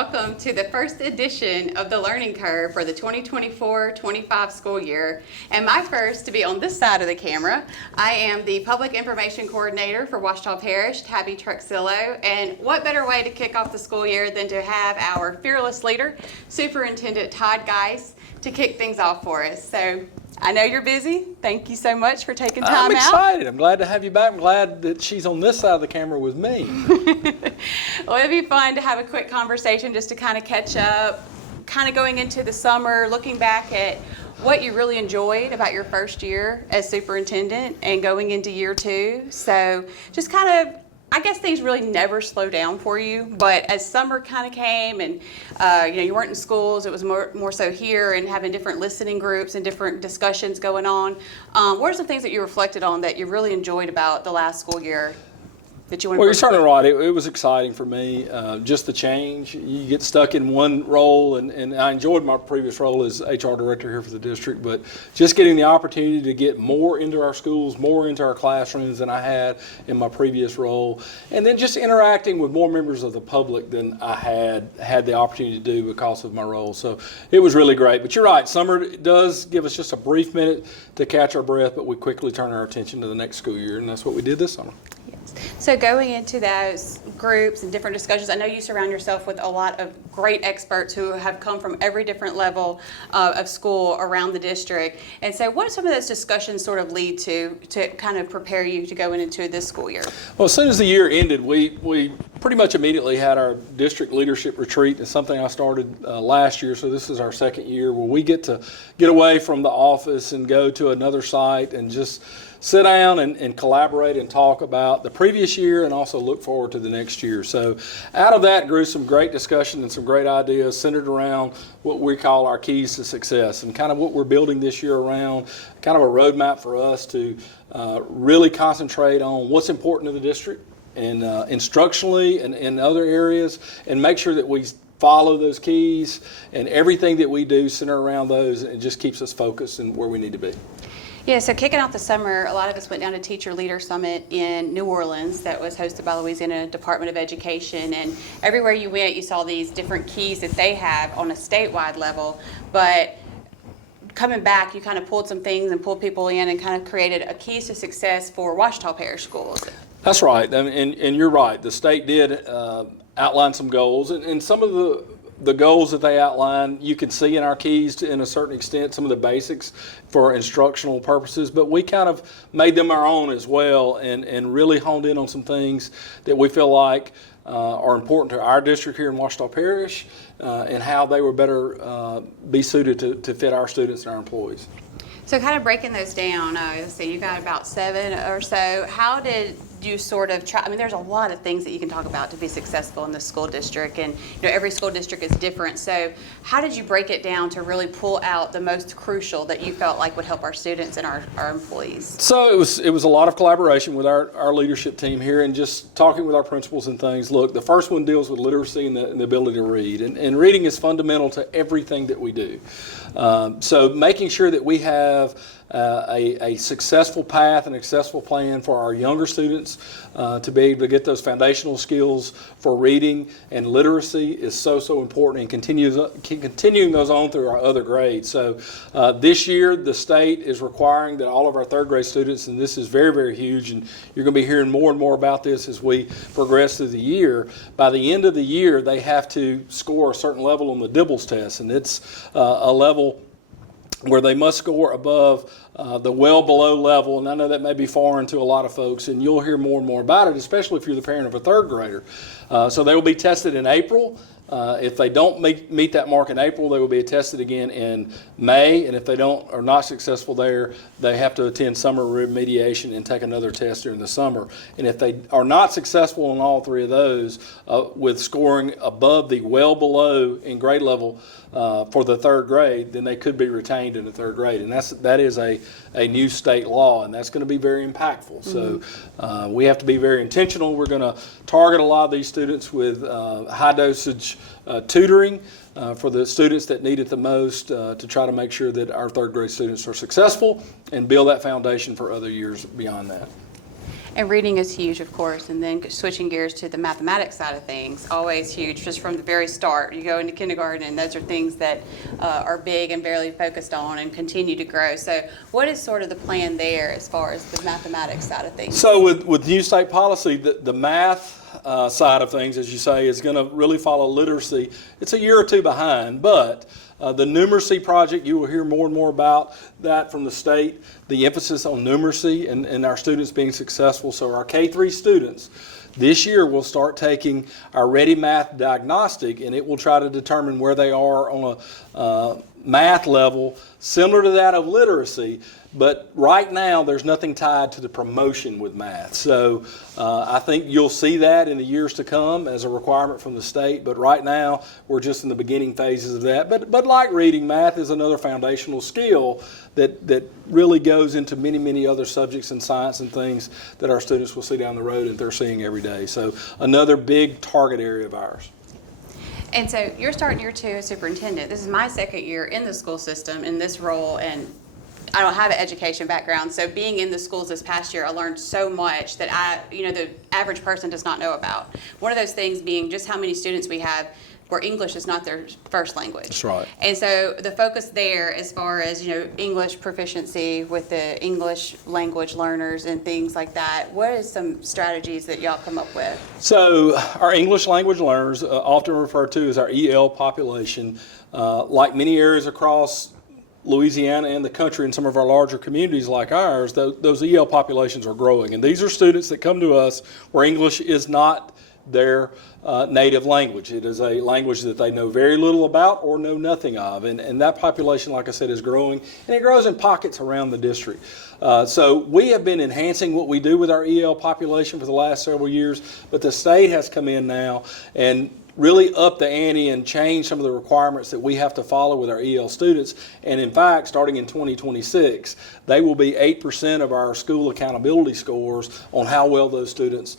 welcome to the first edition of the Learning Curve for the 2024-25 school year. And my first to be on this side of the camera, I am the Public Information Coordinator for Ouachita Parish, Tabby Truxillo. And what better way to kick off the school year than to have our fearless leader, Superintendent Todd Guice, to kick things off for us. So I know you're busy. Thank you so much for taking time out. I'm excited. I'm glad to have you back. I'm glad that she's on this side of the camera with me. Well, it'd be fun to have a quick conversation just to kind of catch up, kind of going into the summer, looking back at what you really enjoyed about your first year as superintendent and going into year two. So just kind of, I guess things really never slow down for you, but as summer kind of came and you weren't in schools, it was more so here and having different listening groups and different discussions going on. What are some things that you reflected on that you really enjoyed about the last school year that you want to? Well, you're certainly right. It was exciting for me, just the change. You get stuck in one role, and I enjoyed my previous role as HR director here for the district, but just getting the opportunity to get more into our schools, more into our classrooms than I had in my previous role, and then just interacting with more members of the public than I had the opportunity to do because of my role. So it was really great. But you're right, summer does give us just a brief minute to catch our breath, but we quickly turn our attention to the next school year, and that's what we did this summer. So going into those groups and different discussions, I know you surround yourself with a lot of great experts who have come from every different level of school around the district. And so what do some of those discussions sort of lead to kind of prepare you to go into this school year? Well, as soon as the year ended, we pretty much immediately had our district leadership retreat. It's something I started last year, so this is our second year where we get to get away from the office and go to another site and just sit down and collaborate and talk about the previous year and also look forward to the next year. So out of that grew some great discussion and some great ideas centered around what we call our keys to success and kind of what we're building this year around, kind of a roadmap for us to really concentrate on what's important to the district and instructionally and in other areas, and make sure that we follow those keys and everything that we do center around those, and it just keeps us focused and where we need to be. Yeah, so kicking off the summer, a lot of us went down to Teacher Leader Summit in New Orleans that was hosted by Louisiana Department of Education, and everywhere you went you saw these different keys that they have on a statewide level, but coming back you kind of pulled some things and pulled people in and kind of created a keys to success for Ouachita Parish schools. That's right, and you're right. The state did outline some goals, and some of the goals that they outlined, you can see in our keys to, in a certain extent, some of the basics for instructional purposes, but we kind of made them our own as well and really honed in on some things that we feel like are important to our district here in Ouachita Parish and how they would better be suited to fit our students and our employees. So kind of breaking those down, let's see, you got about 7 or so. How did you sort of try? I mean, there's a lot of things that you can talk about to be successful in the school district, and every school district is different. So how did you break it down to really pull out the most crucial that you felt like would help our students and our employees? So it was a lot of collaboration with our leadership team here and just talking with our principals and things. Look, the first one deals with literacy and the ability to read, and reading is fundamental to everything that we do. So making sure that we have a successful path and a successful plan for our younger students to be able to get those foundational skills for reading and literacy is so important, and continuing those on through our other grades. So this year the state is requiring that all of our third grade students, and this is very, very huge, and you're going to be hearing more and more about this as we progress through the year, by the end of the year they have to score a certain level on the Dibbles test, and it's a level where they must score above the well below level, and I know that may be foreign to a lot of folks, and you'll hear more and more about it, especially if you're the parent of a third grader. So they will be tested in April. If they don't meet that mark in April, they will be tested again in May, and if they are not successful there, they have to attend summer remediation and take another test during the summer. And if they are not successful in all three of those, with scoring above the well below in grade level for the third grade, then they could be retained in the third grade, and that is a new state law, and that's going to be very impactful. So we have to be very intentional. We're going to target a lot of these students with high dosage tutoring for the students that need it the most to try to make sure that our third grade students are successful and build that foundation for other years beyond that. And reading is huge, of course, and then switching gears to the mathematics side of things, always huge, just from the very start. You go into kindergarten, and those are things that are big and barely focused on and continue to grow. So what is sort of the plan there as far as the mathematics side of things? So with new state policy, the math side of things, as you say, is going to really follow literacy. It's a year or two behind, but the numeracy project, you will hear more and more about that from the state, the emphasis on numeracy and our students being successful. So our K-3 students this year will start taking our Ready Math diagnostic, and it will try to determine where they are on a math level similar to that of literacy. But right now, there's nothing tied to the promotion with math. So I think you'll see that in the years to come as a requirement from the state. But right now, we're just in the beginning phases of that. But like reading, math is another foundational skill that really goes into many, many other subjects in science and things that our students will see down the road and they're seeing every day. So another big target area of ours. And so you're starting year 2 as superintendent. This is my second year in the school system in this role, and I don't have an education background, so being in the schools this past year, I learned so much that the average person does not know about. One of those things being just how many students we have where English is not their first language. That's right. And so the focus there, as far as English proficiency with the English language learners and things like that, what is some strategies that y'all come up with? So our English language learners, often referred to as our EL population, like many areas across Louisiana and the country and some of our larger communities like ours, those EL populations are growing. And these are students that come to us where English is not their native language. It is a language that they know very little about or know nothing of. And that population, like I said, is growing, and it grows in pockets around the district. So we have been enhancing what we do with our EL population for the last several years, but the state has come in now and really up the ante and change some of the requirements that we have to follow with our EL students. And in fact, starting in 2026, they will be 8% of our school accountability scores on how well those students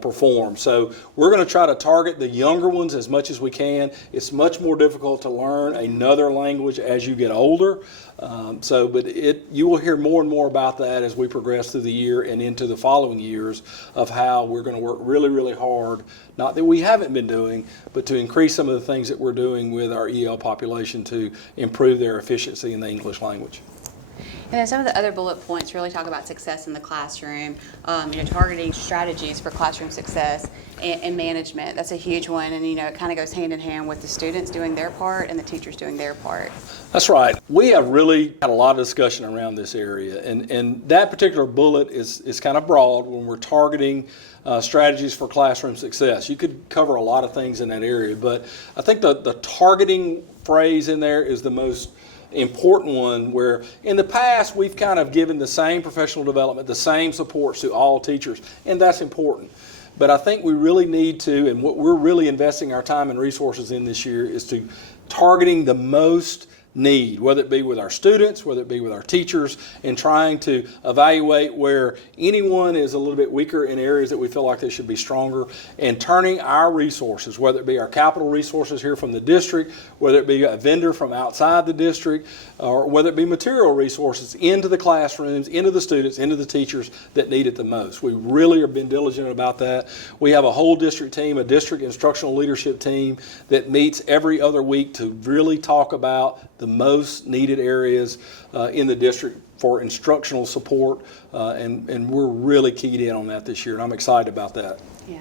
perform. So we're going to try to target the younger ones as much as we can. It's much more difficult to learn another language as you get older. You will hear more and more about that as we progress through the year and into the following years of how we're going to work really, really hard, not that we haven't been doing, but to increase some of the things that we're doing with our EL population to improve their efficiency in the English language. And then some of the other bullet points really talk about success in the classroom, targeting strategies for classroom success and management. That's a huge one, and it kind of goes hand in hand with the students doing their part and the teachers doing their part. That's right. We have really had a lot of discussion around this area, and that particular bullet is kind of broad when we're targeting strategies for classroom success. You could cover a lot of things in that area, but I think the targeting phrase in there is the most important one, where in the past we've kind of given the same professional development, the same supports to all teachers, and that's important. But I think we really need to, and what we're really investing our time and resources in this year is to targeting the most need, whether it be with our students, whether it be with our teachers, and trying to evaluate where anyone is a little bit weaker in areas that we feel like they should be stronger, and turning our resources, whether it be our capital resources here from the district, whether it be a vendor from outside the district, or whether it be material resources into the classrooms, into the students, into the teachers that need it the most. We really have been diligent about that. We have a whole district team, a district instructional leadership team that meets every other week to really talk about the most needed areas in the district for instructional support, and we're really keyed in on that this year, and I'm excited about that. Yeah,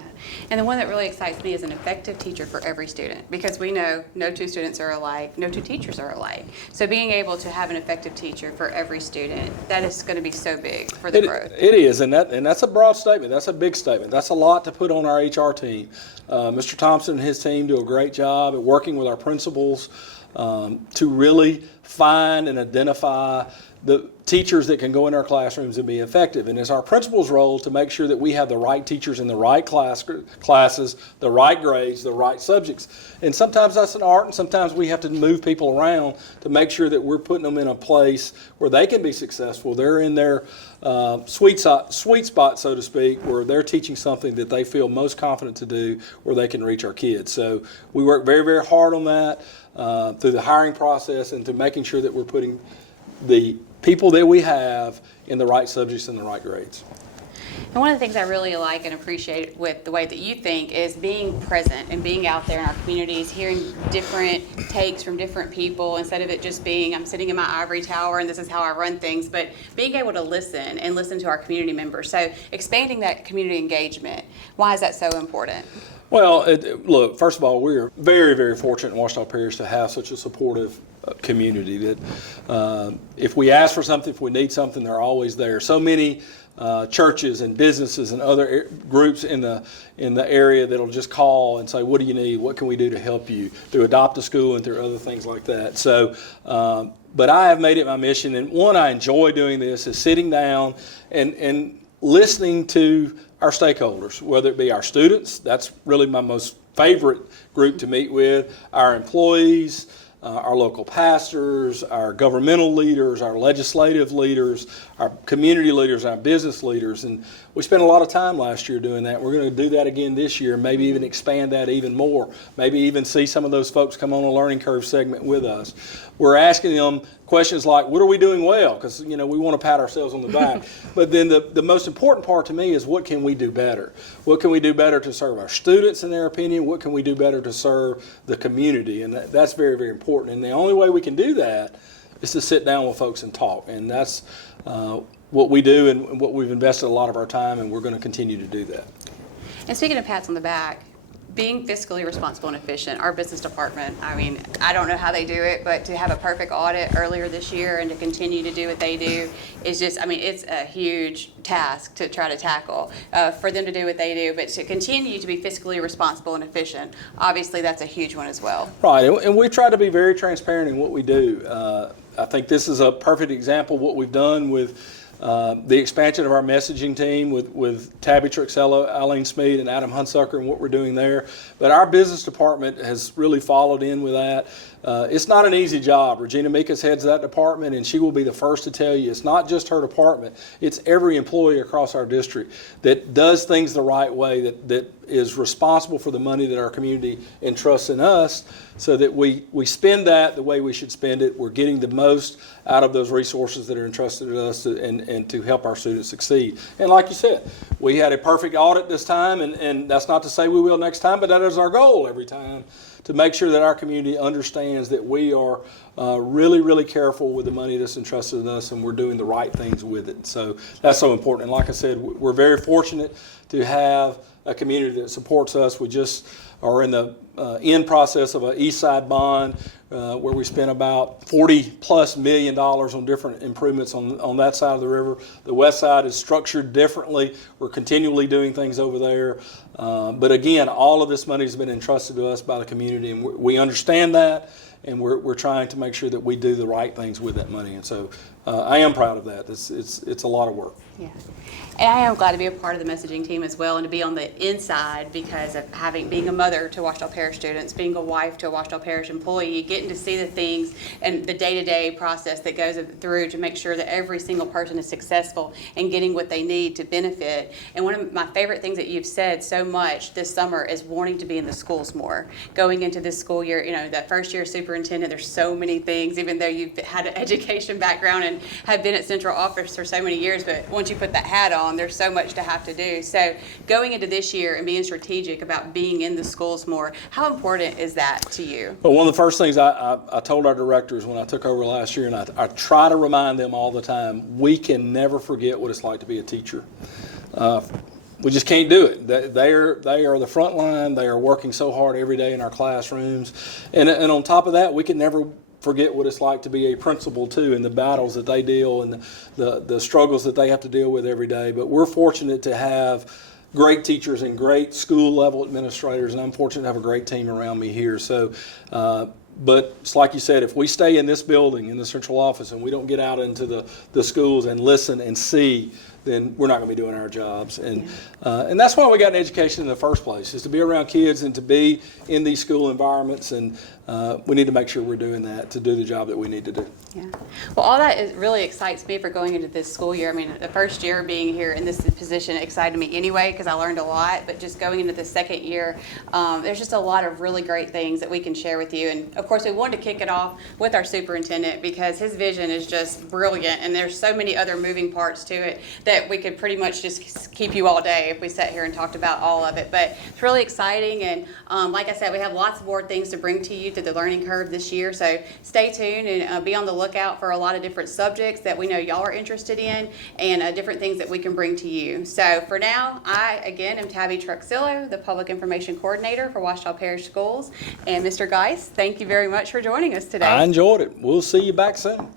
and the one that really excites me is an effective teacher for every student, because we know no two students are alike, no two teachers are alike. So being able to have an effective teacher for every student, that is going to be so big for the growth. It is, and that's a broad statement. That's a big statement. That's a lot to put on our HR team. Mr. Thompson and his team do a great job at working with our principals to really find and identify the teachers that can go in our classrooms and be effective. And it's our principal's role to make sure that we have the right teachers in the right classes, the right grades, the right subjects. And sometimes that's an art, and sometimes we have to move people around to make sure that we're putting them in a place where they can be successful. They're in their sweet spot, so to speak, where they're teaching something that they feel most confident to do, where they can reach our kids. So we work very, very hard on that through the hiring process and to making sure that we're putting the people that we have in the right subjects and the right grades. And one of the things I really like and appreciate with the way that you think is being present and being out there in our communities, hearing different takes from different people instead of it just being, I'm sitting in my ivory tower and this is how I run things, but being able to listen and listen to our community members. So expanding that community engagement, why is that so important? Well, look, first of all, we're very, very fortunate in Washita Parish to have such a supportive community that if we ask for something, if we need something, they're always there. So many churches and businesses and other groups in the area that'll just call and say, what do you need? What can we do to help you? Through Adopt a School and through other things like that. So, but I have made it my mission, and one, I enjoy doing this, is sitting down and listening to our stakeholders, whether it be our students, that's really my most favorite group to meet with, our employees, our local pastors, our governmental leaders, our legislative leaders, our community leaders, our business leaders. And we spent a lot of time last year doing that. We're going to do that again this year, maybe even expand that even more, maybe even see some of those folks come on a learning curve segment with us. We're asking them questions like, what are we doing well? Because, we want to pat ourselves on the back. But then the most important part to me is, what can we do better? What can we do better to serve our students, in their opinion? What can we do better to serve the community? And that's very, very important. And the only way we can do that is to sit down with folks and talk. And that's what we do and what we've invested a lot of our time, and we're going to continue to do that. And speaking of pats on the back, being fiscally responsible and efficient, our business department, I don't know how they do it, but to have a perfect audit earlier this year and to continue to do what they do is just, it's a huge task to try to tackle for them to do what they do, but to continue to be fiscally responsible and efficient, obviously that's a huge one as well. Right, and we try to be very transparent in what we do. I think this is a perfect example of what we've done with the expansion of our messaging team with Tabby, Truxillo, Eileen Smead, and Adam Hunsucker, and what we're doing there. But our business department has really followed in with that. It's not an easy job. Regina Mikas heads that department, and she will be the first to tell you it's not just her department. It's every employee across our district that does things the right way, that is responsible for the money that our community entrusts in us, so that we spend that the way we should spend it. We're getting the most out of those resources that are entrusted to us and to help our students succeed. And like you said, we had a perfect audit this time, and that's not to say we will next time, but that is our goal every time, to make sure that our community understands that we are really, really careful with the money that's entrusted to us, and we're doing the right things with it. So that's so important. And like I said, we're very fortunate to have a community that supports us. We just are in the end process of an East Side bond where we spent about $40+ million on different improvements on that side of the river. The west side is structured differently. We're continually doing things over there. But again, all of this money has been entrusted to us by the community, and we understand that, and we're trying to make sure that we do the right things with that money. And so I am proud of that. It's a lot of work. Yeah. And I am glad to be a part of the messaging team as well, and to be on the inside because of being a mother to Washita Parish students, being a wife to a Washita Parish employee, getting to see the things and the day-to-day process that goes through to make sure that every single person is successful and getting what they need to benefit. And one of my favorite things that you've said so much this summer is wanting to be in the schools more. Going into this school year, that first year superintendent, there's so many things, even though you've had an education background and have been at central office for so many years, but once you put that hat on, there's so much to have to do. So going into this year and being strategic about being in the schools more, how important is that to you? Well, one of the first things I told our directors when I took over last year, and I try to remind them all the time, we can never forget what it's like to be a teacher. We just can't do it. They are the front line. They are working so hard every day in our classrooms. And on top of that, we can never forget what it's like to be a principal too, and the battles that they deal and the struggles that they have to deal with every day. But we're fortunate to have great teachers and great school level administrators, and I'm fortunate to have a great team around me here. So but it's like you said, if we stay in this building, in the central office, and we don't get out into the schools and listen and see, then we're not going to be doing our jobs. And that's why we got an education in the first place, is to be around kids and to be in these school environments. And we need to make sure we're doing that to do the job that we need to do. Yeah. Well, all that really excites me for going into this school year. The first year being here in this position excited me anyway because I learned a lot. But just going into the second year, there's just a lot of really great things that we can share with you. And of course, we wanted to kick it off with our superintendent because his vision is just brilliant, and there's so many other moving parts to it that that we could pretty much just keep you all day if we sat here and talked about all of it. But it's really exciting, and like I said, we have lots more things to bring to you through the learning curve this year. So stay tuned and be on the lookout for a lot of different subjects that we know y'all are interested in, and different things that we can bring to you. So for now, I again am Tabby Truxillo, the Public Information Coordinator for Ouachita Parish Schools. And Mr. Guice, thank you very much for joining us today. I enjoyed it. We'll see you back soon.